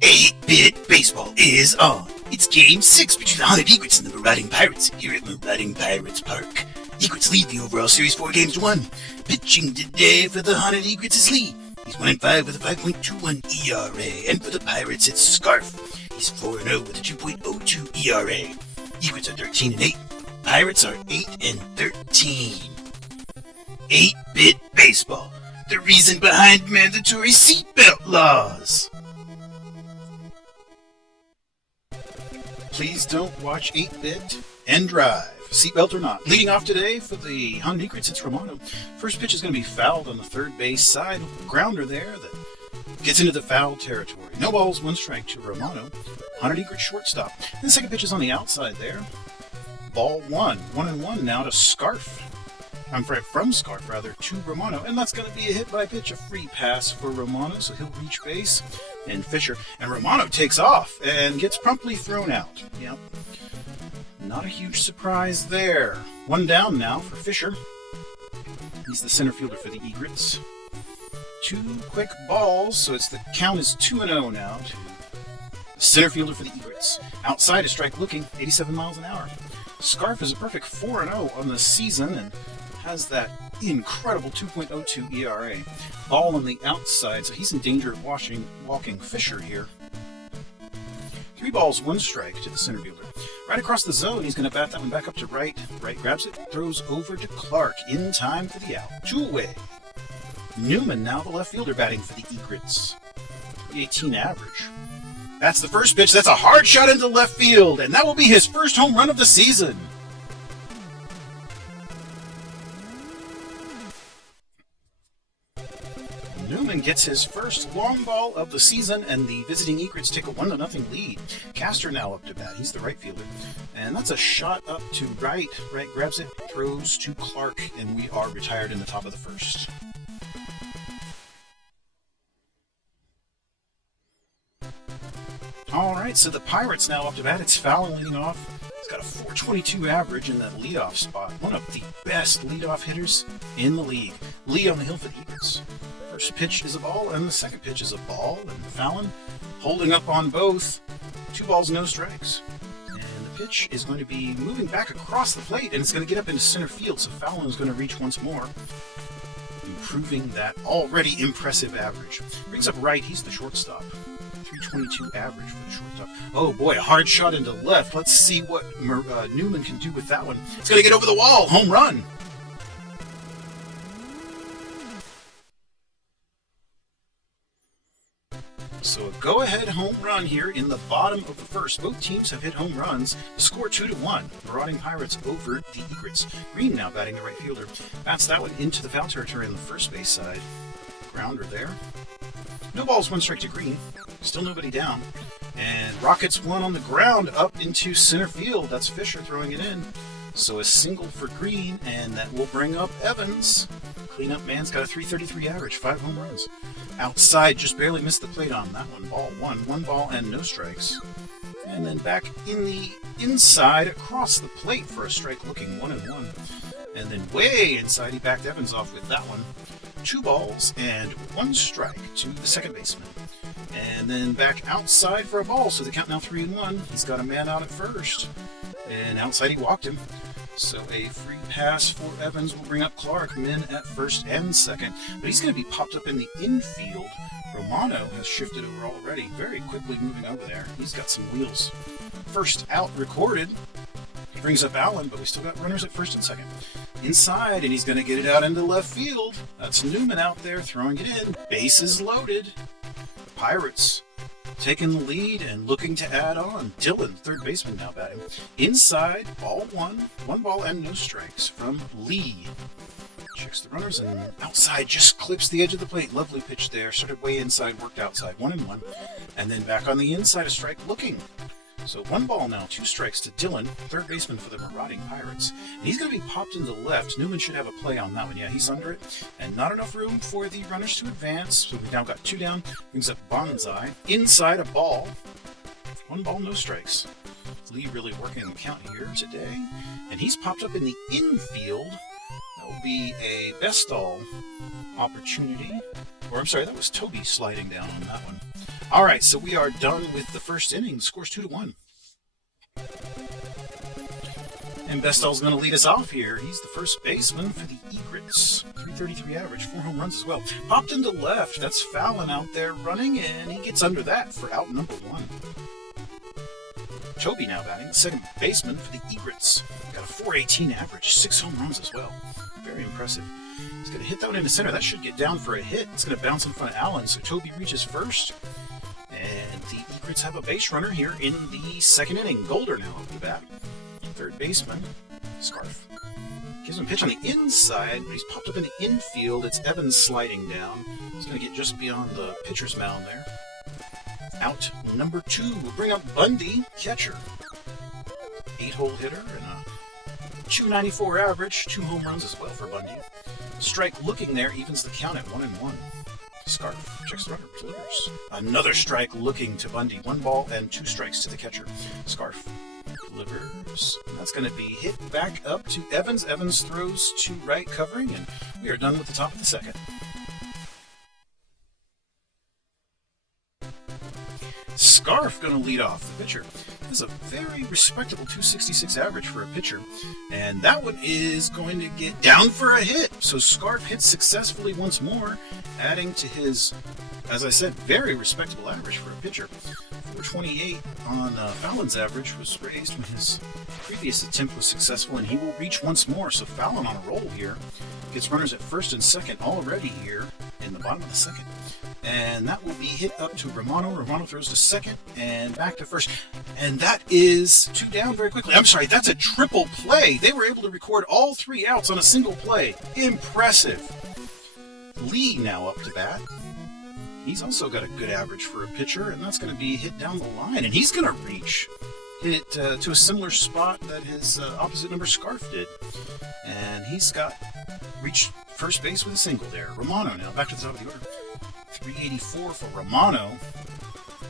8-Bit Baseball is on. It's Game 6 between the Haunted Egrets and the Marauding Pirates here at Marauding Pirates Park. Egrets lead the overall series 4-1. Pitching today for the Haunted Egrets is Lee. He's 1-5 with a 5.21 ERA. And for the Pirates, it's Scharf. He's 4-0 with a 2.02 ERA. Egrets are 13-8. Pirates are 8-13. 8-Bit Baseball. The reason behind mandatory seatbelt laws. Please don't watch 8-Bit and drive, seatbelt or not. Leading off today for the Haunted Egrets, it's Romano. First pitch is going to be fouled on the third base side. A grounder there that gets into the foul territory. No balls, 1 strike to Romano. Haunted Egrets shortstop. And the second pitch is on the outside there. Ball 1. 1-1 now to Scharf. From Scharf, to Romano. And that's going to be a hit by pitch, a free pass for Romano, so he'll reach base. And Fisher. And Romano takes off and gets promptly thrown out. Yep. Not a huge surprise there. 1 down now for Fisher. He's the center fielder for the Egrets. 2 quick balls, so the count is 2-0 now to the center fielder for the Egrets. Outside is strike looking, 87 miles an hour. Scharf is a perfect 4-0 on the season and has that incredible 2.02 ERA. Ball on the outside, so he's in danger of walking Fisher here. 3 balls, 1 strike to the center fielder. Right across the zone, he's going to bat that one back up to right. Right grabs it, throws over to Clark in time for the out. 2 away. Newman now the left fielder batting for the Egrets. 318 average. That's the first pitch. That's a hard shot into left field, and that will be his first home run of the season. Newman gets his first long ball of the season, and the visiting Egrets take a 1-0 lead. Castor now up to bat. He's the right fielder. And that's a shot up to right. Right grabs it, throws to Clark, and we are retired in the top of the first. All right, so the Pirates now up to bat. It's Fallon leading off. He's got a 422 average in that leadoff spot. One of the best leadoff hitters in the league. Lee on the hill for the Egrets. First pitch is a ball, and the second pitch is a ball. And Fallon holding up on both. 2 balls, no strikes. And the pitch is going to be moving back across the plate, and it's going to get up into center field. So Fallon is going to reach once more, improving that already impressive average. Brings up right. He's the shortstop. 322 average for the shortstop. Oh boy, a hard shot into left. Let's see what Newman can do with that one. It's going to get over the wall. Home run. So a go-ahead home run here in the bottom of the first. Both teams have hit home runs. The score 2-1. Marauding Pirates over the Egrets. Green now batting the right fielder. Bats that one into the foul territory on the first base side. Grounder there. No balls, 1 strike to Green. Still nobody down. And rockets one on the ground up into center field. That's Fisher throwing it in. So a single for Green, and that will bring up Evans. Cleanup man's got a 333 average, 5 home runs. Outside, just barely missed the plate on that one. Ball 1 ball and no strikes. And then back in the inside across the plate for a strike looking 1-1. And then way inside, he backed Evans off with that one. 2 balls and 1 strike to the second baseman. And then back outside for a ball, so the count now 3-1. He's got a man out at first. And outside he walked him. So a free pass for Evans will bring up Clark, men at first and second. But he's going to be popped up in the infield. Romano has shifted over already, very quickly moving over there. He's got some wheels. First out recorded. He brings up Allen, but we still got runners at first and second. Inside, and he's going to get it out into left field. That's Newman out there throwing it in. Bases loaded. Pirates taking the lead and looking to add on. Dylan, third baseman, now batting. Inside, ball 1 ball and no strikes from Lee. Checks the runners, and outside just clips the edge of the plate. Lovely pitch there. Started way inside, worked outside. 1-1. And then back on the inside, a strike looking. So 1 ball now, 2 strikes to Dylan, third baseman for the Marauding Pirates. And he's going to be popped into the left. Newman should have a play on that one. Yeah, he's under it. And not enough room for the runners to advance. So we've now got 2 down. Brings up Bonsai. Inside a ball. 1 ball, no strikes. Lee really working the count here today. And he's popped up in the infield. That will be a Bestall opportunity. Or I'm sorry, that was Toby sliding down on that one. All right, so we are done with the first inning. The score's 2-1. And Bestall's going to lead us off here. He's the first baseman for the Egrets. 333 average, 4 home runs as well. Popped into left. That's Fallon out there running, and he gets under that for out number 1. Toby now batting, the second baseman for the Egrets. Got a 418 average, 6 home runs as well. Very impressive. He's going to hit that one into center. That should get down for a hit. It's going to bounce in front of Allen, so Toby reaches first. And the Egrets have a base runner here in the second inning. Golder now up the bat. Third baseman, Scharf. Gives him a pitch on the inside, but he's popped up in the infield. It's Evans sliding down. He's going to get just beyond the pitcher's mound there. Out number 2. We'll bring up Bundy, catcher. 8-hole hitter and a 294 average. 2 home runs as well for Bundy. Strike looking there, evens the count at 1-1. Scharf checks the runner, delivers. Another strike looking to Bundy. 1 ball and 2 strikes to the catcher. Scharf delivers. And that's going to be hit back up to Evans. Evans throws to right covering, and we are done with the top of the second. Scharf going to lead off. The pitcher has a very respectable 266 average for a pitcher, and that one is going to get down for a hit. So Scharf hits successfully once more, adding to his, as I said, very respectable average for a pitcher. 428 on Fallon's average was raised when his previous attempt was successful, and he will reach once more. So Fallon on a roll here. Gets runners at first and second already here in the bottom of the second. And that will be hit up to Romano. Romano throws to second and back to first. And that is 2 down very quickly. I'm sorry, that's a triple play. They were able to record all 3 outs on a single play. Impressive. Lee now up to bat. He's also got a good average for a pitcher, and that's going to be hit down the line. And he's going to reach it to a similar spot that his opposite number Scharf did. And he's got reached first base with a single there. Romano now back to the top of the order. 384 for Romano.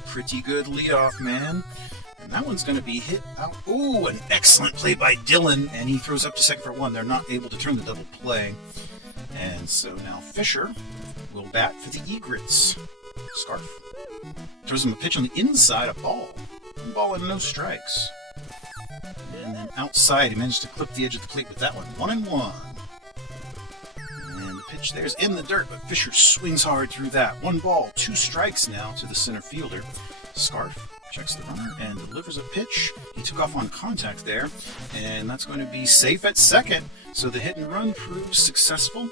Pretty good leadoff man. And that one's going to be hit out. Ooh, an excellent play by Dylan. And he throws up to second for 1. They're not able to turn the double play. And so now Fisher will bat for the Egrets. Scharf throws him a pitch on the inside, a ball. 1 ball and no strikes. And then outside, he managed to clip the edge of the plate with that one. 1-1. And the pitch there's in the dirt, but Fisher swings hard through that. 1 ball, 2 strikes now to the center fielder. Scharf checks the runner and delivers a pitch. He took off on contact there, and that's going to be safe at second. So the hit and run proves successful,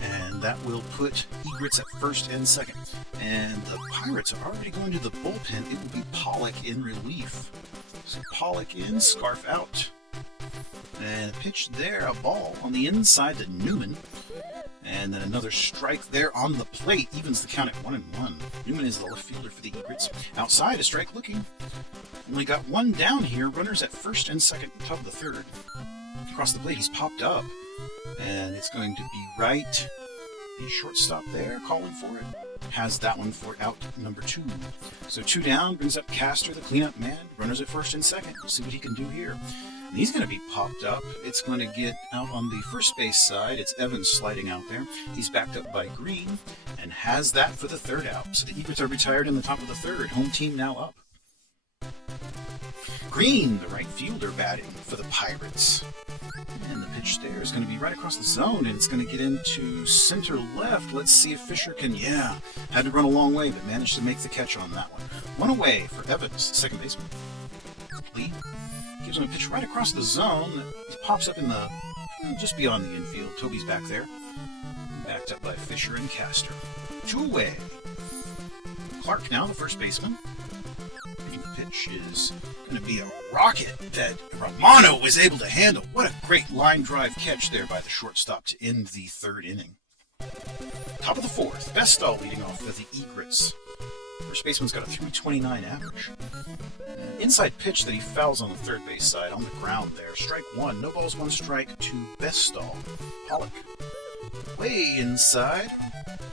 and that will put Egrets at first and second. And the Pirates are already going to the bullpen. It will be Pollock in relief. So Pollock in, Scharf out. And a pitch there, a ball on the inside to Newman. And then another strike there on the plate, evens the count at 1-1. Newman is the left fielder for the Egrets. Outside, a strike looking. Only got 1 down here. Runners at first and second, top of the third. Across the plate, he's popped up. And it's going to be right. The shortstop there, calling for it. Has that one for out number 2. So 2 down, brings up Castor, the cleanup man. Runners at first and second. We'll see what he can do here. And he's going to be popped up. It's going to get out on the first base side. It's Evans sliding out there. He's backed up by Green and has that for the 3rd out. So the Egrets are retired in the top of the 3rd. Home team now up. Green, the right fielder, batting for the Pirates. And the pitch there is going to be right across the zone, and it's going to get into center left. Let's see if Fisher can, had to run a long way, but managed to make the catch on that one. 1 away for Evans, the second baseman. Lee gives him a pitch right across the zone. It pops up in the, just beyond the infield. Toby's back there. Backed up by Fisher and Castor. 2 away. Clark now, the first baseman. And the pitch is going to be a rocket that Romano was able to handle. What a great line drive catch there by the shortstop to end the 3rd inning. Top of the 4th, Bestall leading off for the Egrets. First baseman's got a 329 average. Inside pitch that he fouls on the 3rd base side on the ground there. Strike 1, no balls, 1 strike to Bestall. Pollock way inside.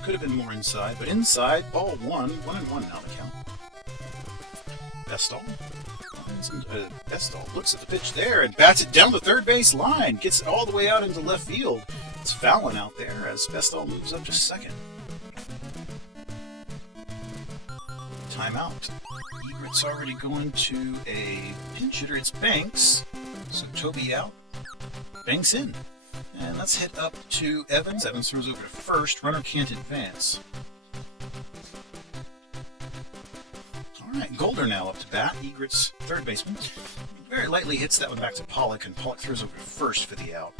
Could have been more inside, but inside, ball 1, 1-1 now the count. Bestall. Bestall looks at the pitch there and bats it down the 3rd base line. Gets it all the way out into left field. It's Fallon out there as Bestall moves up to second. Timeout. Egrets already going to a pinch hitter. It's Banks. So Toby out. Banks in. And let's hit up to Evans. Evans throws over to first. Runner can't advance. Alright, Golder now up to bat. Egrets, third baseman. Very lightly hits that one back to Pollock, and Pollock throws over to first for the out.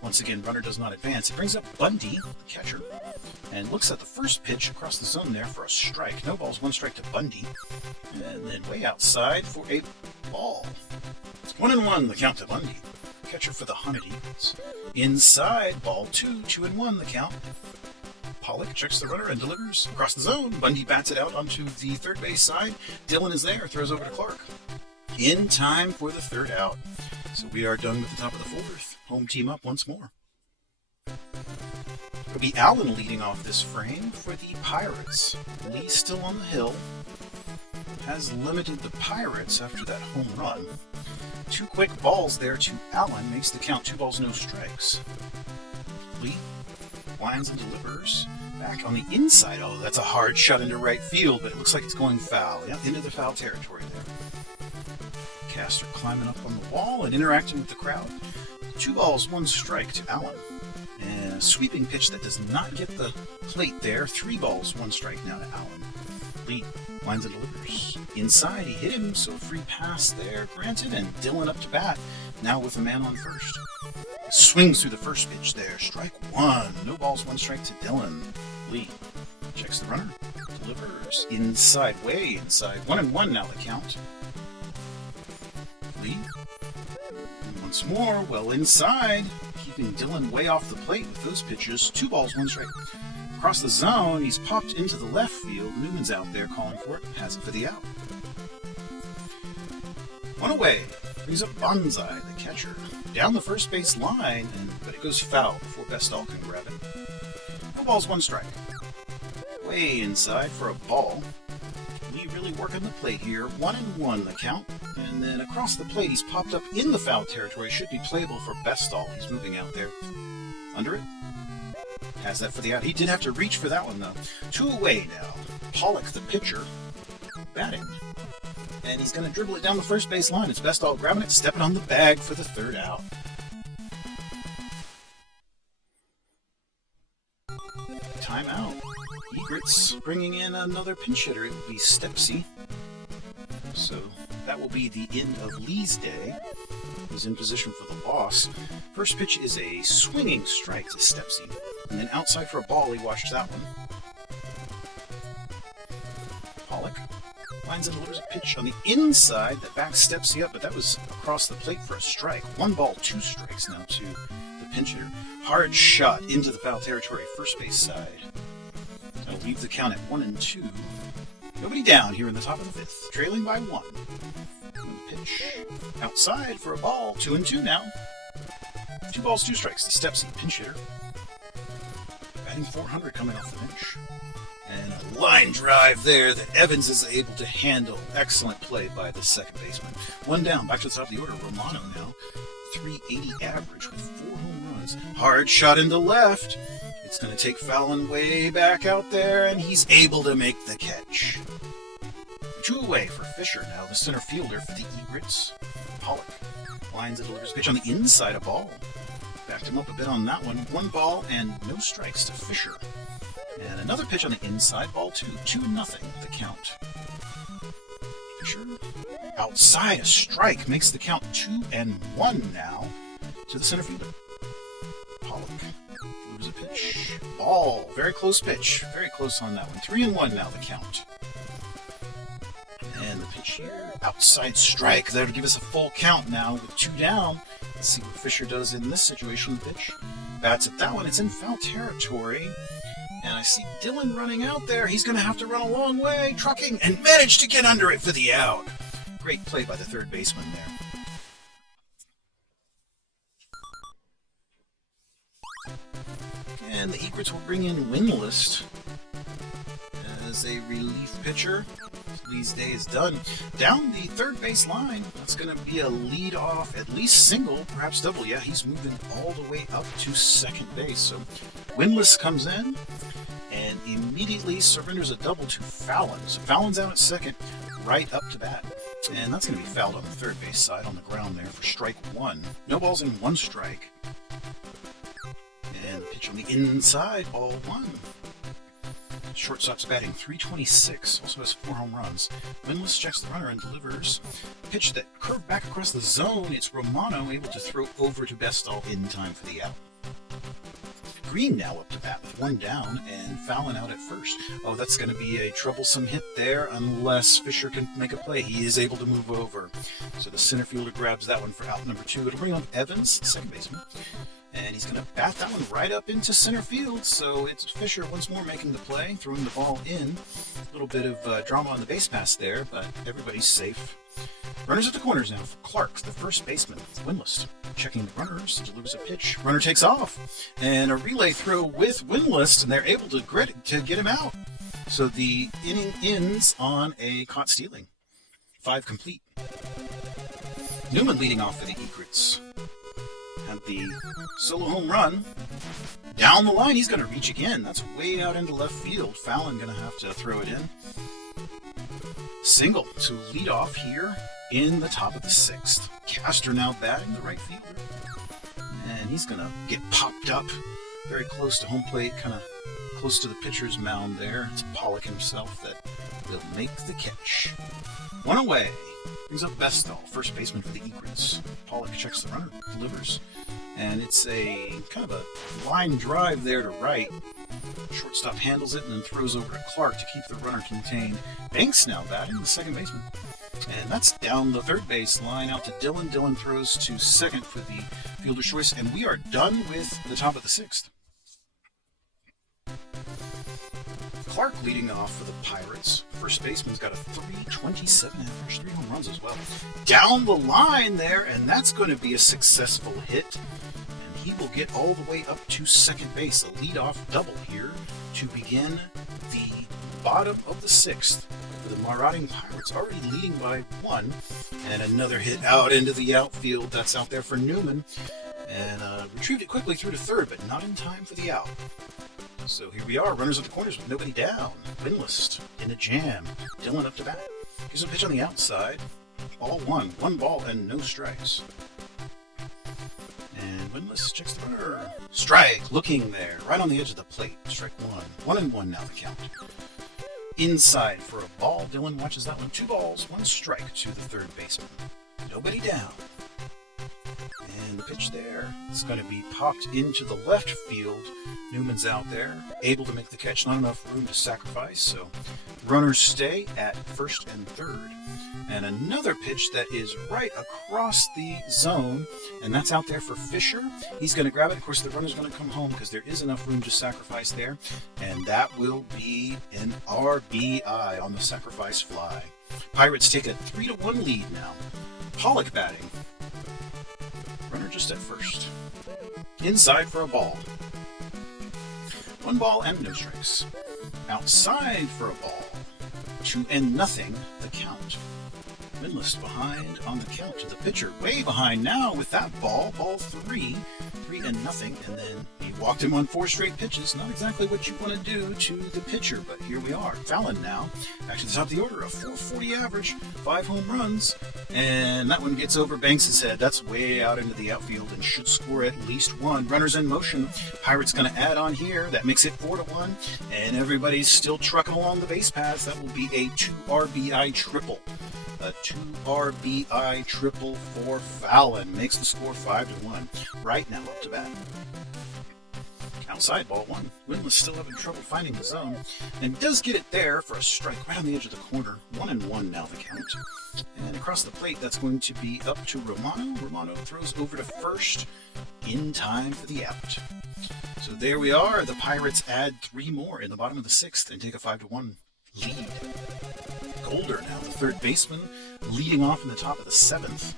Once again, runner does not advance. It brings up Bundy, the catcher, and looks at the first pitch across the zone there for a strike. No balls, one strike to Bundy. And then way outside for a ball. 1-1, the count to Bundy. Catcher for the hunted Eagles. Inside, ball 2, 2-1, the count. Pollock checks the runner and delivers across the zone. Bundy bats it out onto the third base side. Dillon is there, throws over to Clark. In time for the third out. So we are done with the top of the fourth. Home team up once more. It'll be Allen leading off this frame for the Pirates. Lee still on the hill. Has limited the Pirates after that home run. 2 quick balls there to Allen. Makes the count 2 balls, no strikes. Lee lines and delivers. Back on the inside. Oh, that's a hard shot into right field, but it looks like it's going foul. Yeah, into the foul territory there. Caster climbing up on the wall and interacting with the crowd. 2 balls, 1 strike to Allen. And a sweeping pitch that does not get the plate there. 3 balls, 1 strike now to Allen. Lee lines and delivers. Inside, he hit him, so a free pass there granted, and Dillon up to bat, now with a man on first. Swings through the first pitch there. Strike 1. No balls, 1 strike to Dillon. Lee checks the runner. Delivers. Inside, way inside. 1-1 now the count. Lee. Once more, well inside. Keeping Dillon way off the plate with those pitches. 2 balls, 1 strike. Across the zone, he's popped into the left field. Newman's out there calling for it. Has it for the out. 1 away. Brings up Bonsai, the catcher. Down the first base line, but it goes foul before Bestall can grab it. No balls, 1 strike. Way inside for a ball. Lee really working the plate here. 1-1 the count. And then across the plate, he's popped up in the foul territory. Should be playable for Bestall. He's moving out there. Under it. Has that for the out. He did have to reach for that one, though. 2 away now. Pollock, the pitcher, batting. And he's going to dribble it down the first base line. It's Bestall grabbing it, stepping on the bag for the third out. Timeout. Egrets bringing in another pinch hitter. It will be Stepsy. So that will be the end of Lee's day. He's in position for the loss. First pitch is a swinging strike to Stepsy. And then outside for a ball, he watched that one. Pollock lines and delivers a pitch on the inside that backs Stepsy up, but that was across the plate for a strike. 1 ball, 2 strikes now to the pinch hitter. Hard shot into the foul territory, first base side. That'll leave the count at 1-2. Nobody down here in the top of the 5th, trailing by 1. And the pitch outside for a ball, 2-2 now. 2 balls, 2 strikes to Stepsy, pinch hitter. Batting .400 coming off the bench. And a line drive there that Evans is able to handle. Excellent play by the second baseman. 1 down, back to the top of the order. Romano now. .380 average with 4 home runs. Hard shot into left. It's going to take Fallon way back out there, and he's able to make the catch. 2 away for Fisher now, the center fielder for the Egrets. Pollock lines and delivers a pitch on the inside, a ball. Backed him up a bit on that one. 1 ball and no strikes to Fisher. And another pitch on the inside, ball 2. 2-0 the count. Fisher outside, a strike makes the count 2-1 now to the center fielder. Pollock delivers a pitch. Ball, very close pitch. Very close on that one. 3-1 now the count. And the pitch here, outside strike. That'll give us a full count now with 2 down. Let's see what Fisher does in this situation. Pitch bats at that one. It's in foul territory. And I see Dillon running out there. He's going to have to run a long way, trucking, and manage to get under it for the out. Great play by the third baseman there. And the Egrets will bring in Winlist as a relief pitcher. Lee's day is done. Down the third base line, that's going to be a lead off, at least single, perhaps double. Yeah, he's moving all the way up to second base. So Winless comes in, and immediately surrenders a double to Fallon. So Fallon's out at second, right up to bat. And that's going to be fouled on the third base side on the ground there for strike one. No balls in one strike. And the pitch on the inside, ball one. Shortstop's batting .326, also has 4 home runs. Winless checks the runner and delivers a pitch that curved back across the zone. It's Romano able to throw over to Bestall in time for the out. Green now up to bat with 1 down and Fallon out at first. Oh, that's going to be a troublesome hit there unless Fisher can make a play. He is able to move over. So the center fielder grabs that one for out number 2. It'll bring up Evans, second baseman. And he's going to bat that one right up into center field. So it's Fisher once more making the play, throwing the ball in. A little bit of drama on the base pass there, but everybody's safe. Runners at the corners now for Clark, the first baseman, Winless. Checking the runners, delivers a pitch. Runner takes off. And a relay throw with Winless, and they're able to get him out. So the inning ends on a caught stealing. 5 complete. Newman leading off for the Egrets. Had the solo home run. Down the line, he's going to reach again. That's way out into left field. Fallon going to have to throw it in. Single to lead off here in the top of the 6th. Castor now batting the right fielder. And he's going to get popped up very close to home plate, kind of close to the pitcher's mound there. It's Pollock himself that will make the catch. 1 away. Brings up Bestall, first baseman for the Egrets. Pollock checks the runner, delivers. And it's a kind of a line drive there to right. Shortstop handles it and then throws over to Clark to keep the runner contained. Banks now batting, the second baseman. And that's down the third base line out to Dillon. Dillon throws to second for the fielder's choice. And we are done with the top of the 6th. Clark leading off for the Pirates. First baseman's got a .327 average, 3 home runs as well. Down the line there, and that's going to be a successful hit. And he will get all the way up to second base. A leadoff double here to begin the bottom of the 6th. The Marauding Pirates already leading by 1. And another hit out into the outfield. That's out there for Newman. And retrieved it quickly through to third, but not in time for the out. So here we are, runners at the corners with nobody down. Winless in a jam. Dillon up to bat. Gives him a pitch on the outside. Ball 1. 1 ball and no strikes. And Winless checks the runner. Strike, looking there, right on the edge of the plate. Strike 1. 1-1 now the count. Inside for a ball. Dillon watches that one. 2 balls, 1 strike to the third baseman. Nobody down. And the pitch there, it's going to be popped into the left field. Newman's out there, able to make the catch. Not enough room to sacrifice, so runners stay at first and third. And another pitch that is right across the zone, and that's out there for Fisher. He's going to grab it. Of course, the runner's going to come home because there is enough room to sacrifice there. And that will be an RBI on the sacrifice fly. Pirates take a 3-1 lead now. Pollock batting. Runner just at first. Inside for a ball. 1 ball and no strikes. Outside for a ball. 2-0 the count. Winless behind on the count to the pitcher. Way behind now with that ball. Ball 3. 3-0. And then he walked him on 4 straight pitches. Not exactly what you want to do to the pitcher, but here we are. Fallon now. Back to the top of the order. A .440 average. 5 home runs. And that one gets over Banks' head. That's way out into the outfield and should score at least 1. Runners in motion. Pirates going to add on here. That makes it 4-1. And everybody's still trucking along the base paths. That will be a 2 RBI triple. A 2 RBI triple for Fallon. Makes the score 5-1. Right now up to bat. Outside ball 1. Winless still having trouble finding the zone. And does get it there for a strike right on the edge of the corner. 1-1 now the count. And across the plate, that's going to be up to Romano. Romano throws over to first in time for the out. So there we are. The Pirates add 3 more in the bottom of the 6th and take a 5-1 lead. Golder now, the third baseman, leading off in the top of the 7th.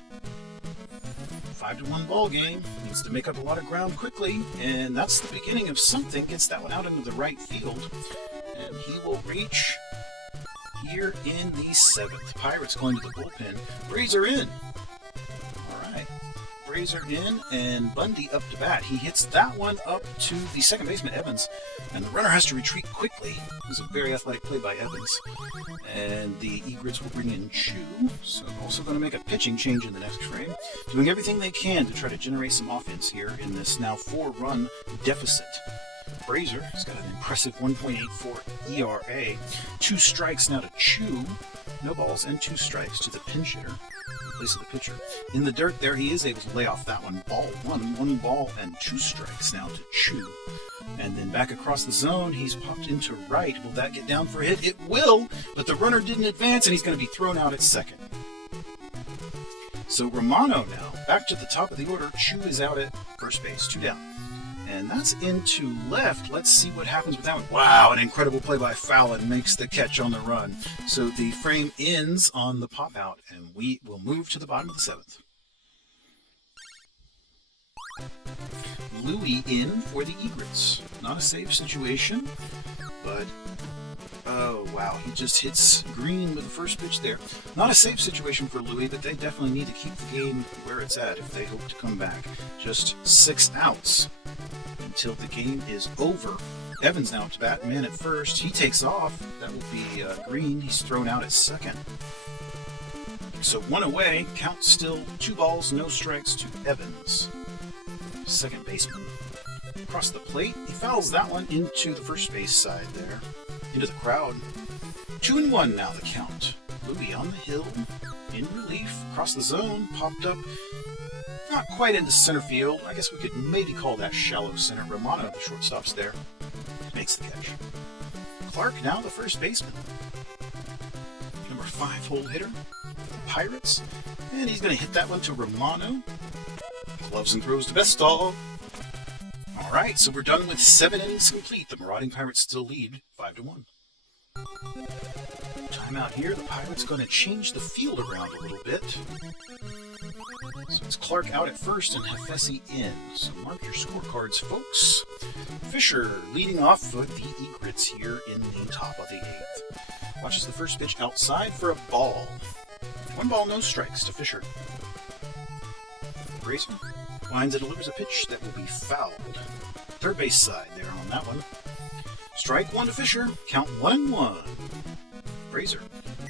5-1 ball game. Needs to make up a lot of ground quickly, and that's the beginning of something. Gets that one out into the right field, and he will reach here in the 7th. Pirates going to the bullpen. Braves are in. All right. Brazier in, and Bundy up to bat. He hits that one up to the second baseman, Evans, and the runner has to retreat quickly. It was a very athletic play by Evans. And the Egrets will bring in Chu, so also going to make a pitching change in the next frame, doing everything they can to try to generate some offense here in this now 4-run deficit. Brazier has got an impressive 1.84 ERA. 2 strikes now to Chu. No balls and 2 strikes to the pinch hitter in place of the pitcher. In the dirt there, he is able to lay off that one. Ball 1 ball and 2 strikes now to Chu. And then back across the zone, he's popped into right. Will that get down for a hit? It will, but the runner didn't advance, and he's going to be thrown out at second. So Romano now, back to the top of the order. Chu is out at first base, 2 down. And that's into left. Let's see what happens with that one. Wow, an incredible play by Fallon makes the catch on the run. So the frame ends on the pop out, and we will move to the bottom of the 7th. Louis in for the Egrets. Not a save situation, but oh wow, he just hits green with the first pitch there. Not a safe situation for Louis, but they definitely need to keep the game where it's at if they hope to come back. Just 6 outs until the game is over. Evans now up to bat, man at first. He takes off. That will be green. He's thrown out at second. So 1 away. Count still 2 balls, no strikes to Evans. Second baseman. Across the plate, he fouls that one into the first base side there. Into the crowd. 2-1 now the count. Louis on the hill. In relief. Across the zone. Popped up. Not quite into center field. I guess we could maybe call that shallow center. Romano, the shortstop's there. Makes the catch. Clark now the first baseman. Number 5-hole hitter for the Pirates. And he's going to hit that one to Romano. Gloves and throws to Bestall. All right, so we're done with 7 innings complete. The Marauding Pirates still lead 5-1. Timeout here. The Pirates going to change the field around a little bit. So it's Clark out at first and Hafesi in. So mark your scorecards, folks. Fisher leading off for the Egrets here in the top of the 8th. Watches the first pitch outside for a ball. 1 ball, no strikes to Fisher. Brazier winds and delivers a pitch that will be fouled. Third base side there on that one. Strike 1 to Fisher. Count 1-1. Brazier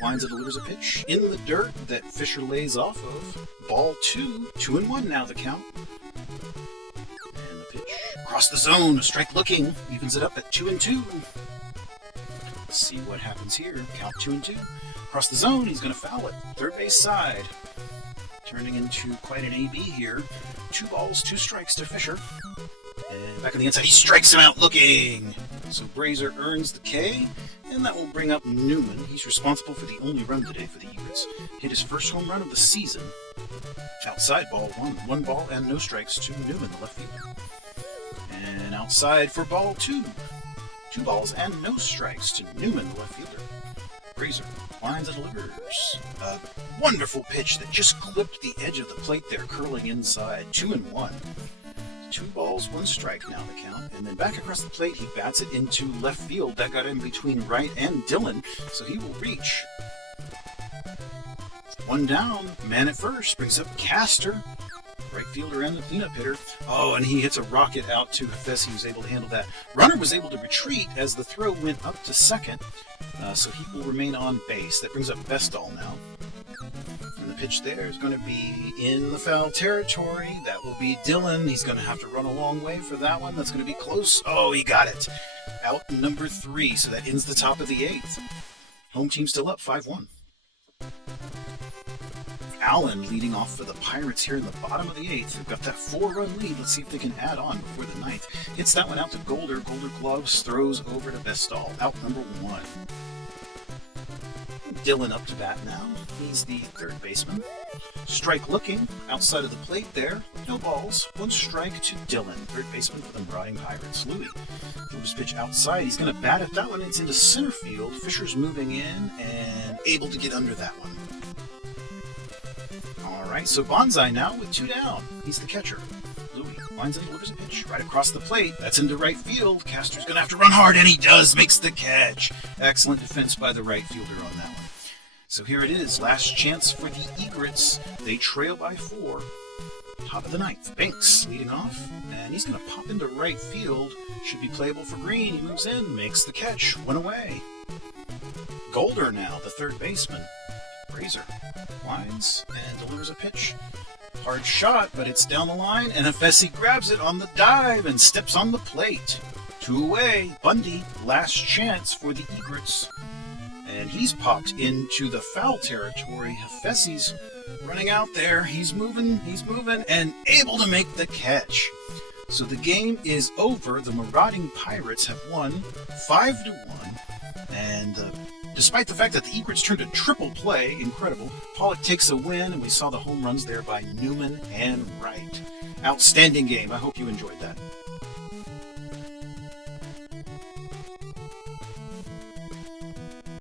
winds and delivers a pitch in the dirt that Fisher lays off of. Ball 2. 2-1 now the count. And the pitch across the zone. A strike looking. Evens it up at 2-2. Let's see what happens here. Count 2-2. Across the zone. He's going to foul it. Third base side. Turning into quite an AB here. 2 balls, 2 strikes to Fisher. And back on the inside, he strikes him out looking. So Brazier earns the K, and that will bring up Newman. He's responsible for the only run today for the Egrets. Hit his first home run of the season. Outside ball 1. 1 ball and no strikes to Newman, the left fielder. And outside for ball 2. 2 balls and no strikes to Newman, the left fielder. Brazier winds and delivers. A wonderful pitch that just clipped the edge of the plate there, curling inside. 2-1. 2 balls, 1 strike now the count. And then back across the plate, he bats it into left field. That got in between right and Dillon, so he will reach. 1 down. Man at first. Brings up Castor. Right fielder and the cleanup hitter. Oh, and he hits a rocket out to Hafesi, who's able to handle that. Runner was able to retreat as the throw went up to second, so he will remain on base. That brings up Bestall now. And the pitch there is going to be in the foul territory. That will be Dillon. He's going to have to run a long way for that one. That's going to be close. Oh, he got it. Out number 3, so that ends the top of the 8th. Home team still up 5-1. Allen leading off for the Pirates here in the bottom of the 8th. They've got that 4-run lead. Let's see if they can add on before the 9th. Hits that one out to Golder. Golder gloves, throws over to Bestall. Out number 1. Dillon up to bat now. He's the third baseman. Strike looking outside of the plate there. No balls. 1 strike to Dillon, third baseman for the Marauding Pirates. Louis throws pitch outside. He's going to bat at that one. It's into center field. Fisher's moving in and able to get under that one. All right, so Bonsai now with 2 down. He's the catcher. Louis winds and delivers a pitch right across the plate. That's into right field. Castor's going to have to run hard, and he does. Makes the catch. Excellent defense by the right fielder on that one. So here it is. Last chance for the Egrets. They trail by 4. Top of the ninth, Banks leading off, and he's going to pop into right field. Should be playable for Green. He moves in, makes the catch, one away. Golder now, the third baseman. Razor lines and delivers a pitch. Hard shot, but it's down the line, and Efesi grabs it on the dive and steps on the plate. 2 away. Bundy, last chance for the Egrets. And he's popped into the foul territory. Efesi's running out there. He's moving, and able to make the catch. So the game is over. The Marauding Pirates have won 5-1. And despite the fact that the Egrets turned a triple play, incredible, Pollock takes a win, and we saw the home runs there by Newman and Wright. Outstanding game. I hope you enjoyed that.